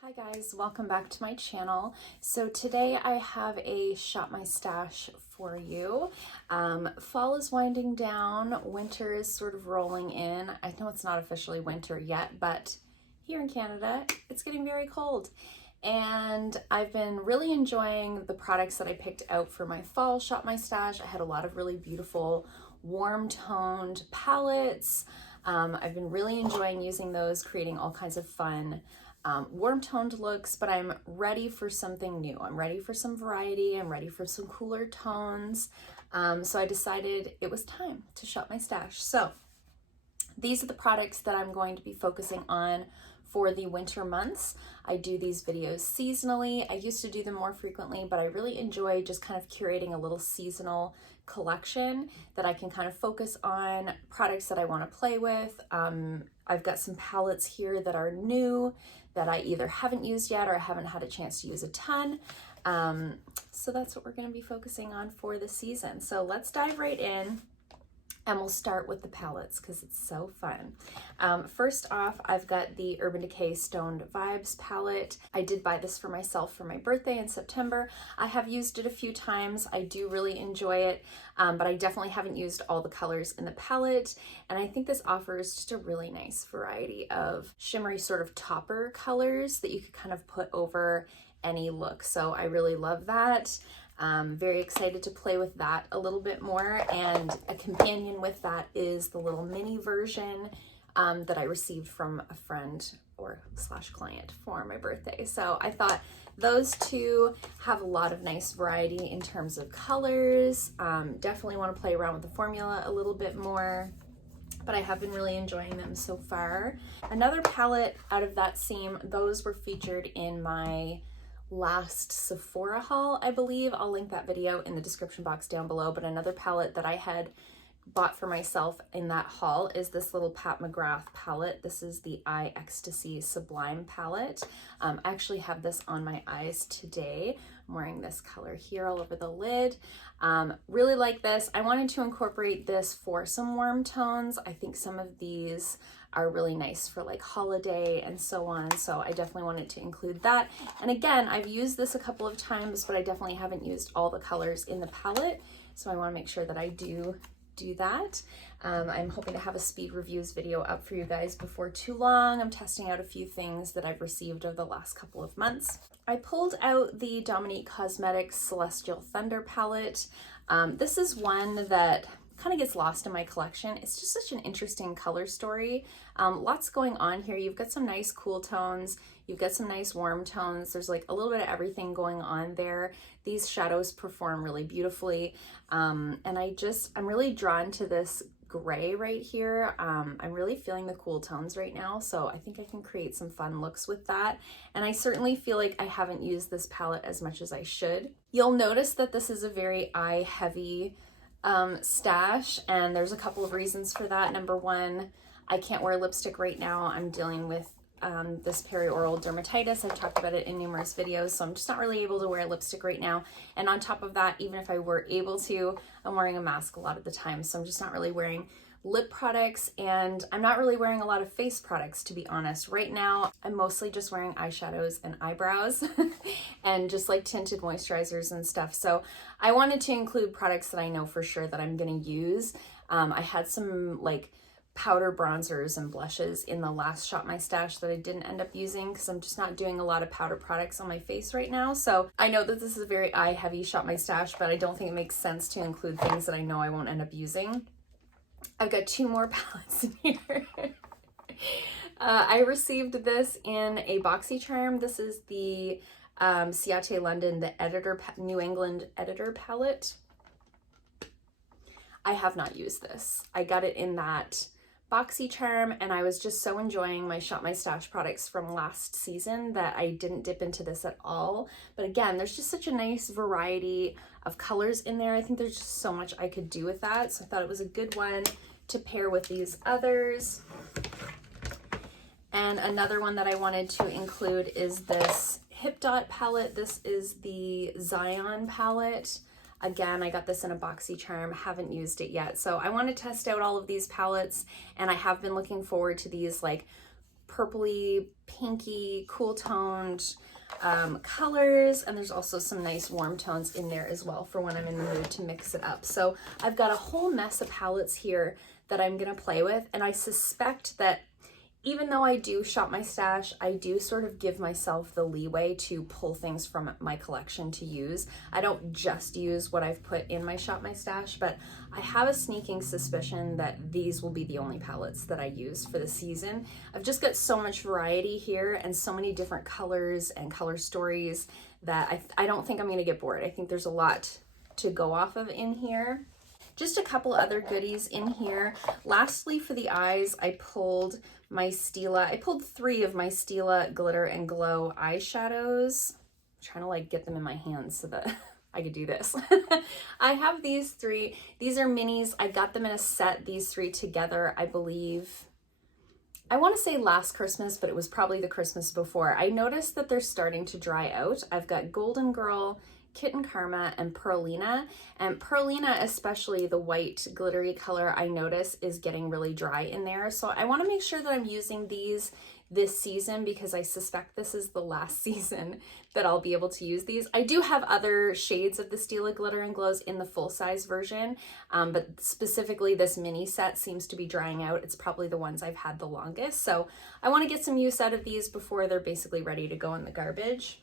Hi guys, welcome back to my channel. So today I have a Shop My Stash for you. Fall is winding down, winter is sort of rolling in. I know it's not officially winter yet, but here in Canada, it's getting very cold. And I've been really enjoying the products that I picked out for my fall Shop My Stash. I had a lot of really beautiful warm toned palettes. I've been really enjoying using those, creating all kinds of fun warm toned looks, but I'm ready for something new. I'm ready for some variety. I'm ready for some cooler tones. So I decided it was time to shop my stash. So these are the products that I'm going to be focusing on for the winter months. I do these videos seasonally. I used to do them more frequently, but I really enjoy just kind of curating a little seasonal collection that I can kind of focus on products that I want to play with. I've got some palettes here that are new that I either haven't used yet or I haven't had a chance to use a ton. So that's what we're going to be focusing on for the season. So let's dive right in. And we'll start with the palettes because it's so fun. First off, I've got the Urban Decay Stoned Vibes palette. I did buy this for myself for my birthday in September. I have used it a few times. I do really enjoy it, but I definitely haven't used all the colors in the palette. And I think this offers just a really nice variety of shimmery sort of topper colors that you could kind of put over any look. So I really love that. Very excited to play with that a little bit more, and a companion with that is the little mini version that I received from a friend or slash client for my birthday. So I thought those two have a lot of nice variety in terms of colors. Definitely want to play around with the formula a little bit more, but I have been really enjoying them so far. Another palette out of that same, those were featured in my last Sephora haul, I believe. I'll link that video in the description box down below. But another palette that I had bought for myself in that haul is this little Pat McGrath palette. This is the Eye Ecstasy Sublime palette. I actually have this on my eyes today. I'm wearing this color here all over the lid. Really like this. I wanted to incorporate this for some warm tones. I think some of these are really nice for like holiday and so on. So I definitely wanted to include that. And again, I've used this a couple of times, but I definitely haven't used all the colors in the palette. So I want to make sure that I do that. I'm hoping to have a speed reviews video up for you guys before too long. I'm testing out a few things that I've received over the last couple of months. I pulled out the Dominique Cosmetics Celestial Thunder palette. This is one that kind of gets lost in my collection. It's just such an interesting color story. Lots going on here. You've got some nice cool tones. You've got some nice warm tones. There's like a little bit of everything going on there. These shadows perform really beautifully. And I'm really drawn to this gray right here. I'm really feeling the cool tones right now. So I think I can create some fun looks with that. And I certainly feel like I haven't used this palette as much as I should. You'll notice that this is a very eye heavy stash, and there's a couple of reasons for that. Number one, I can't wear lipstick right now. I'm dealing with this perioral dermatitis. I've talked about it in numerous videos, so I'm just not really able to wear lipstick right now. And on top of that, even if I were able to, I'm wearing a mask a lot of the time, so I'm just not really wearing lip products, and I'm not really wearing a lot of face products, to be honest. Right now, I'm mostly just wearing eyeshadows and eyebrows and just like tinted moisturizers and stuff. So I wanted to include products that I know for sure that I'm gonna use. I had some like powder bronzers and blushes in the last Shop My Stash that I didn't end up using because I'm just not doing a lot of powder products on my face right now. So I know that this is a very eye heavy Shop My Stash, but I don't think it makes sense to include things that I know I won't end up using. I've got two more palettes in here. I received this in a Boxycharm. This is the Ciate London, the New England Editor palette. I have not used this. I got it in that Boxycharm, and I was just so enjoying my Shop My Stash products from last season that I didn't dip into this at all. But again, there's just such a nice variety of colors in there. I think there's just so much I could do with that. So I thought it was a good one to pair with these others. And another one that I wanted to include is this Hip Dot palette. This is the Zion palette. Again, I got this in a Boxycharm, haven't used it yet. So I want to test out all of these palettes, and I have been looking forward to these like purpley, pinky, cool toned colors, and there's also some nice warm tones in there as well for when I'm in the mood to mix it up. So I've got a whole mess of palettes here that I'm gonna play with, and I suspect that even though I do shop my stash, I do sort of give myself the leeway to pull things from my collection to use. I don't just use what I've put in my shop my stash, but I have a sneaking suspicion that these will be the only palettes that I use for the season. I've just got so much variety here and so many different colors and color stories that I don't think I'm gonna get bored. I think there's a lot to go off of in here. Just a couple other goodies in here. Lastly, for the eyes, I pulled my Stila. I pulled 3 of my Stila Glitter and Glow eyeshadows. I'm trying to like get them in my hands so that I could do this. I have these 3. These are minis. I got them in a set, these 3 together, I believe. I want to say last Christmas, but it was probably the Christmas before. I noticed that they're starting to dry out. I've got Golden Girl, Kitten Karma, and Perlina. And Perlina, especially the white glittery color, I notice is getting really dry in there. So I want to make sure that I'm using these this season because I suspect this is the last season that I'll be able to use these. I do have other shades of the Stila Glitter and Glows in the full-size version, but specifically this mini set seems to be drying out. It's probably the ones I've had the longest. So I want to get some use out of these before they're basically ready to go in the garbage.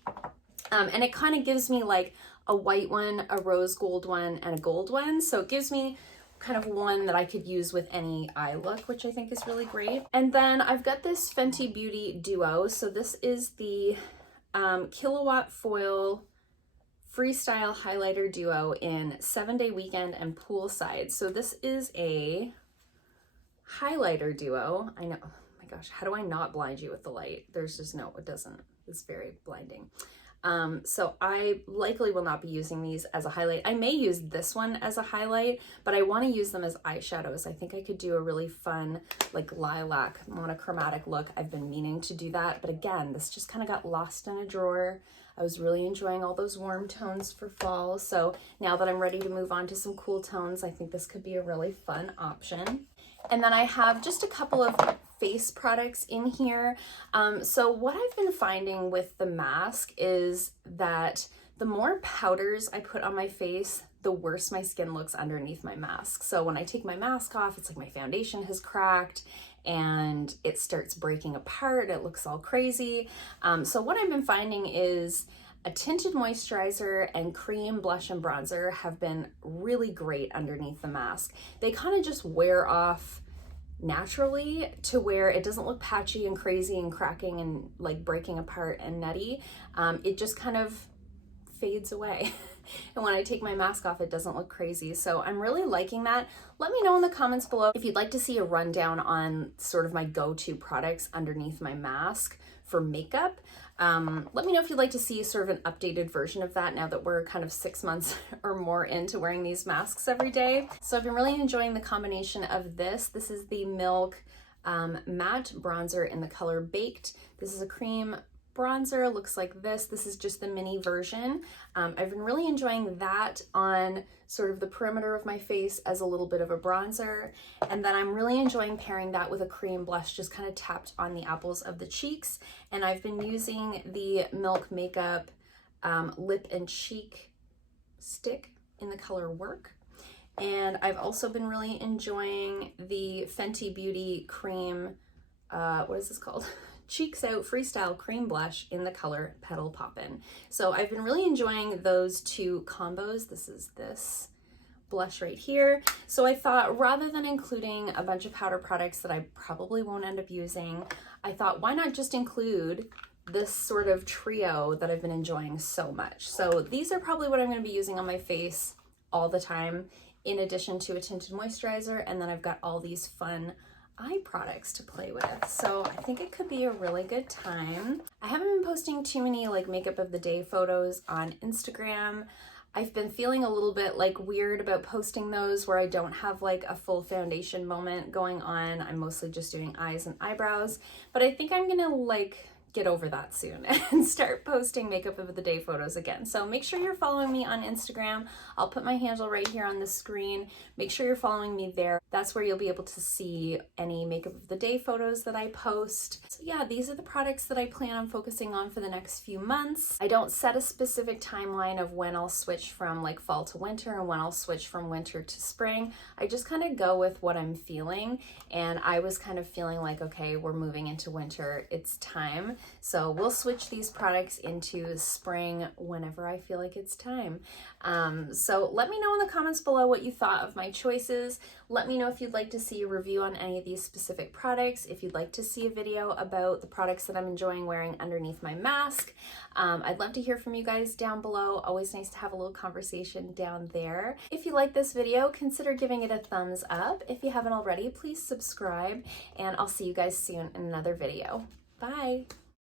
And it kind of gives me like a white one, a rose gold one, and a gold one. So it gives me kind of one that I could use with any eye look, which I think is really great. And then I've got this Fenty Beauty Duo. So this is the Kilowatt Foil Freestyle Highlighter Duo in 7-Day Weekend and Poolside. So this is a highlighter duo. I know, oh my gosh, how do I not blind you with the light? There's just no, it doesn't. It's very blinding. So I likely will not be using these as a highlight. I may use this one as a highlight, but I want to use them as eyeshadows. I think I could do a really fun, like lilac monochromatic look. I've been meaning to do that, but again, this just kind of got lost in a drawer. I was really enjoying all those warm tones for fall. So now that I'm ready to move on to some cool tones, I think this could be a really fun option. And then I have just a couple of face products in here. So what I've been finding with the mask is that the more powders I put on my face, the worse my skin looks underneath my mask. So when I take my mask off, it's like my foundation has cracked and it starts breaking apart. It looks all crazy. So what I've been finding is a tinted moisturizer and cream blush and bronzer have been really great underneath the mask. They kind of just wear off naturally to where it doesn't look patchy and crazy and cracking and like breaking apart and nutty. It just kind of fades away. And when I take my mask off, it doesn't look crazy. So I'm really liking that. Let me know in the comments below if you'd like to see a rundown on sort of my go-to products underneath my mask for makeup. Let me know if you'd like to see sort of an updated version of that now that we're kind of 6 months or more into wearing these masks every day. So I've been really enjoying the combination of this. This is the Milk Matte Bronzer in the color Baked. This is a cream bronzer, looks like this. This is just the mini version. I've been really enjoying that on sort of the perimeter of my face as a little bit of a bronzer. And then I'm really enjoying pairing that with a cream blush just kind of tapped on the apples of the cheeks. And I've been using the Milk Makeup Lip and Cheek Stick in the color Work. And I've also been really enjoying the Fenty Beauty Cream, what is this called? Cheeks Out Freestyle Cream Blush in the color Petal Poppin'. So I've been really enjoying those two combos. This is this blush right here. So I thought rather than including a bunch of powder products that I probably won't end up using, I thought why not just include this sort of trio that I've been enjoying so much. So these are probably what I'm going to be using on my face all the time, in addition to a tinted moisturizer. And then I've got all these fun eye products to play with. So I think it could be a really good time. I haven't been posting too many like makeup of the day photos on Instagram. I've been feeling a little bit like weird about posting those where I don't have like a full foundation moment going on. I'm mostly just doing eyes and eyebrows, but I think I'm gonna like get over that soon and start posting makeup of the day photos again. So make sure you're following me on Instagram. I'll put my handle right here on the screen. Make sure you're following me there. That's where you'll be able to see any makeup of the day photos that I post. So yeah, these are the products that I plan on focusing on for the next few months. I don't set a specific timeline of when I'll switch from like fall to winter and when I'll switch from winter to spring. I just kind of go with what I'm feeling, and I was kind of feeling like, okay, we're moving into winter, it's time. So we'll switch these products into spring whenever I feel like it's time. So let me know in the comments below what you thought of my choices. Let me know if you'd like to see a review on any of these specific products, if you'd like to see a video about the products that I'm enjoying wearing underneath my mask. I'd love to hear from you guys down below. Always nice to have a little conversation down there. If you like this video, consider giving it a thumbs up. If you haven't already, please subscribe, and I'll see you guys soon in another video. Bye!